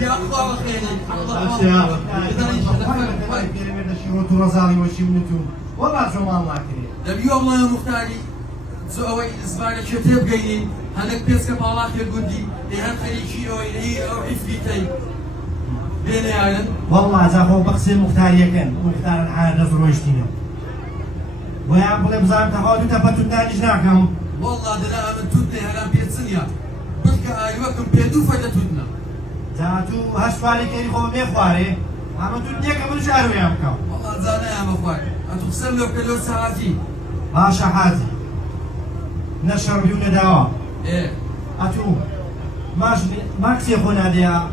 يا أخوة خيري شروط رزالي وشمنتو والله زمان الله كريم اليوم الله مختاري زوي زمان شتيب جايين هناك بيسك بالله خير جندي لهم خليشي أو إلهي أو عفريتي بين يعلم والله زاخو بقسم مختارية كان مختار الحال نزر ويشتينا ويا بلي بزار تاخذ تبتو ناجناكم والله دنا من تودني هلا بيتسنيا بلك أيوكم بيدو فجأة تودنا زاتو هشفالي كيري خو ميخواري اما تودنيا كمل شهر ويامكم والله زانا يا مخوان أتقسم لو كل ساعتي باشا حاتي نشر بيونا دوا إيه اتو ماكسي خونا ديا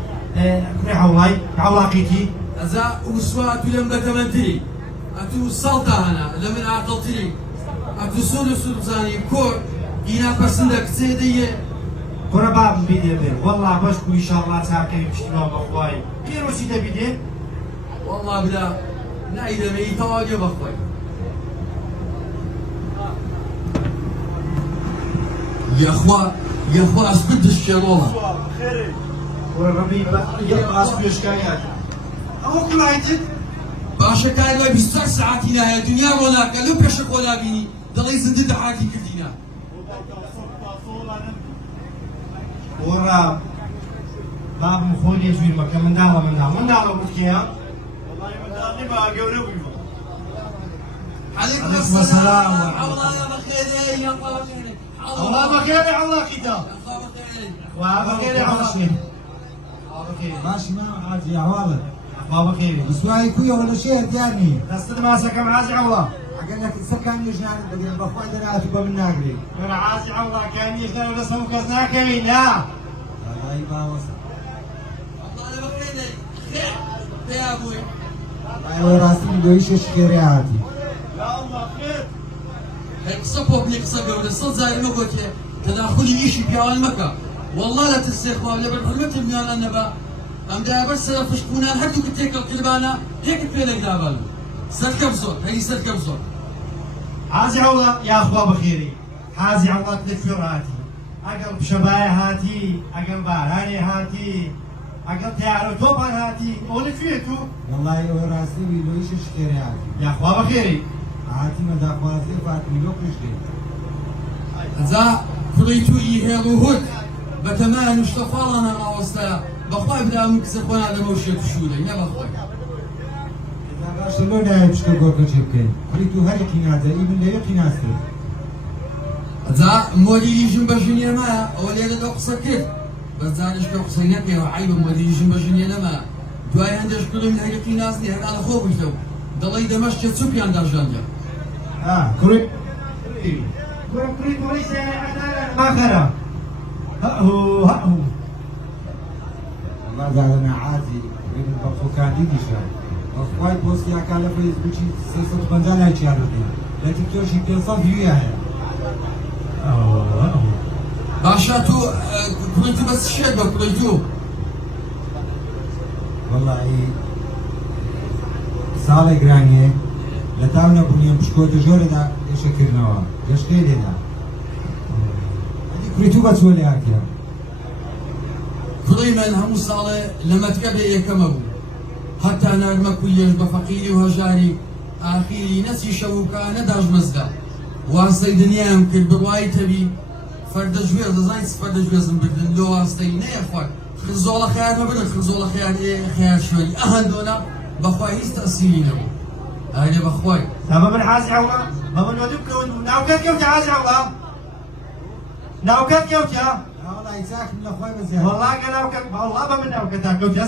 كري حولاي حولاقيتي أزا وسوات لم بتمنتري أتو سلطة هنا لمن عقلتري أتو سولو سلطاني كور إنا بسندك سيدية كنا باب بيدي بير والله بشكو ان شاء الله تاكي بشتنا بخواي كيرو سيدا بيدي والله بلا نايدة ميتا واجه بخوي يا أخوة أسبد الشيرولة وربي يبقى اسبيو شكايات او كل عيتك باشا كاي لا بيستر ساعتنا هي الدنيا ولا كلو بشك ولا بيني ضلي زند حاكي كردينا ورا باب مخولي جوي مكة من دعوة بكيا والله من دعوة ما قولوا عليكم السلام الله يا بخير يا الله بخير الله كتاب وبخير الله ماشي ما عادي يا والله بابا خير اسمعي كويا ولا شيء ثاني قصد ما سكم عازي الله قال لك سكان يجنان بدي بخوي انا تبقى من ناقري من عازي الله كان يشتغل بس مو كزناك مين لا والله ما وصل الله يا بخير خير يا ابوي ايوه راسي بدو يشش كرياتي يا الله خير هيك صبوا بني قصبوا ولا صد زي ما قلت تدخلي شيء في المكة والله لا تستخوا ولا بالحرمة من النبا ام دا بس فشكونا هدو كتيك الكلبانا هيك بينك دابل سلكب زور هي سلكب زور عازي الله يا اخوة بخيري عازي الله تلفير هاتي اقل بشبايا هاتي اقل باراني هاتي اقل تيارو توبان هاتي اولي فيتو والله راسي بدو يشش كرياتي يا اخوة بخيري عاتي ما دا خوازي فاتني لو كشتي ذا فريتو يهيرو هود بتمان اشتفالنا راوستا بخوي بدا مكسر خونا هذا موشي تشوله يا بخوي اذا برشلونه يبشتو جوكا شبكي كريتو هاي كينازا ابن لا يقيناسي ذا مودي يجن بجنيه ما اولي دا قصكت بس زانش كقصينك يا عيب مودي يجن بجنيه ما دواي عندش كل من هيك ناس اللي هذا على خوف يجو ضلي دمشق سوبيان درجانجا كريت كريت وليس ما خرا هو والله زعلنا عادي ابن بخو كان يجي شاي اخوي بوست يا كالا في بوشي سيسو بنزال هاي شارتي لا تكتوشي بيصف يا باشاتو كنت بس شيبه كنتو والله ساڵێ گرانیە لە تاو نەبوونیم پشکۆتە ژۆرە دا گەشەکردنەوە گەشتێ لێدا کوریتو بە چۆ لێهاتیە كل من هم صالة لما تقبل يكمل حتى نرمى كل بفقيري وهجاري آخيري نسي شوكا نداج مزدا واسطي دنيا يمكن برواي تبي فرد جوير دزاينس فرد جوير زنبردن لو واسطي نه يخوان خزولا خيار ما بدن خزولا خيار ايه خيار شوي اهن دونا بخواي هيس تأثيري نبو اهل بخواي سبب العازي الله بابا نوديك ناوكات كيوتي عازي الله ناوكات كيوتي والله يساك من اخوي بزاف والله قال ناوكات والله بابا ناوكات كيوتي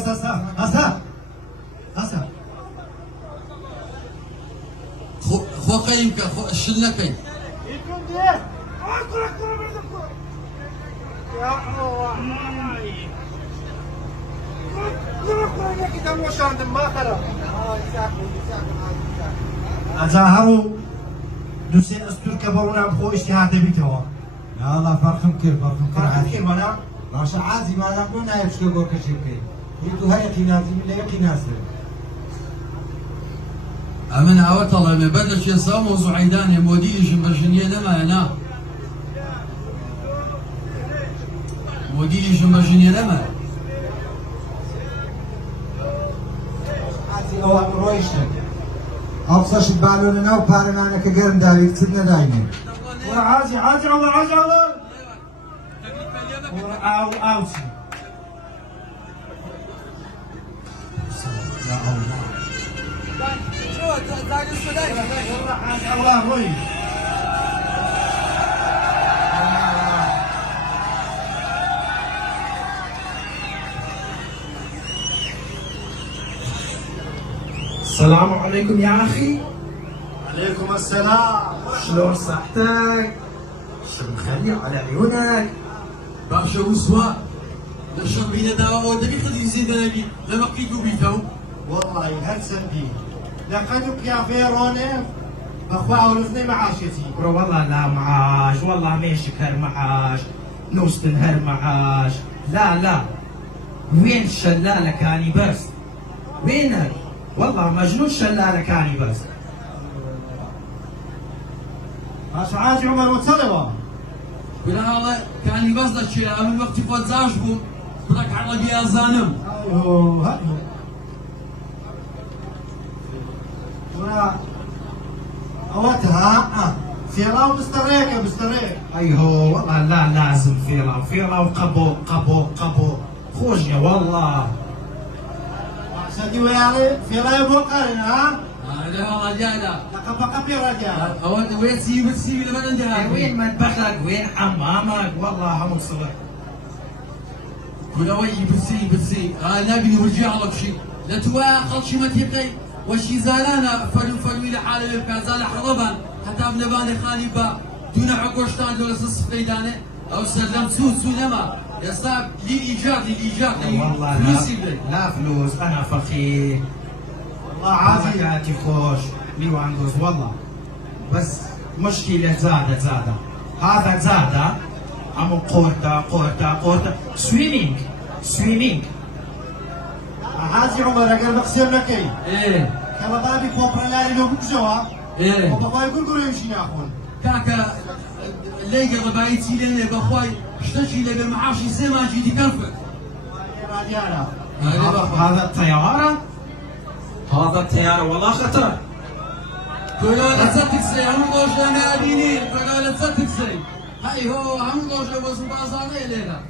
هسا خو قيمك خو الشلكي يكون ديه يا الله أزاهروا دوسين أستور كبرونا بخو اجتهاد بيتوا يا الله فرخم كير عادي كيف أنا باشا عادي ما نقولنا يبشتو جوكا شبكي كريتو هاي قينازي من لا يقيناسي أمن عوات الله ما بدل شيء صامو زعيدان يا مودي جنبجنية لما أنا مودي جنبجنية لما باسی ئەوە ڕۆی شت ئەو قسەشت بالۆنە ناو پارەمانەکە گەرم داوی کچت نەداینێ عازي والله عازي والله او شي يا الله والله عازي الله روي السلام عليكم يا أخي. عليكم السلام. شلون صحتك؟ شو مخلي على عيونك؟ باشا وسوا لشرب بينا دواء ودبي خذي زيد نبي لما قيتو بيتو والله هرسن بي لقد يا فيروني بخوا ولفني معاشتي برو والله لا معاش، والله ماشي هر معاش، نوستن هر معاش، لا وين الشلالة كاني بس؟ وينك؟ والله مجنون شلالة كاني بس. باش عازي عمر وتسلوى بلا والله كان يبصد الشيء من وقت فوت زاجبو برك عربي ازانم ايوه هاي ورا اوتها سيراو بستريك ايوه والله لا لازم فيلا وقبو خوجني والله. سدي ويالي فيلا يبو قارن ها لا والله جالا لقب يا رجال اود وين سيب لمن عندها وين مطبخك؟ وين حمامك؟ والله همون صبح. ولا وي بسي انا نبي نرجع لك شيء لا تواخذ شي ما تبقي وشي زالانا فلو الى حاله كازال حضبا حتى بلبان خالبا دون عقوشتان دول صفيدانه او سلم سو لما يا صاحب للايجاد والله فلوسي لا فلوس، انا فقير والله عازي حركاتي خوش لي وعنقوز والله، بس مشكلة زادة هذا زادة عمو قورتا سويمينج عازي عمر اگر بقسم لكي ايه كما بابي كوبرلاري لو بجوا ايه وبابا يقول يمشي ناخذ كاكا ليقى ضبايتي لنا بخواي اشتكي لي بمعاشي زي ما جيتي كرفك هذا الطيارة والله خطر. كولا تسكسي هم قوش ناديني كولا تسكسي هاي هو هم قوش وزن بازاري لنا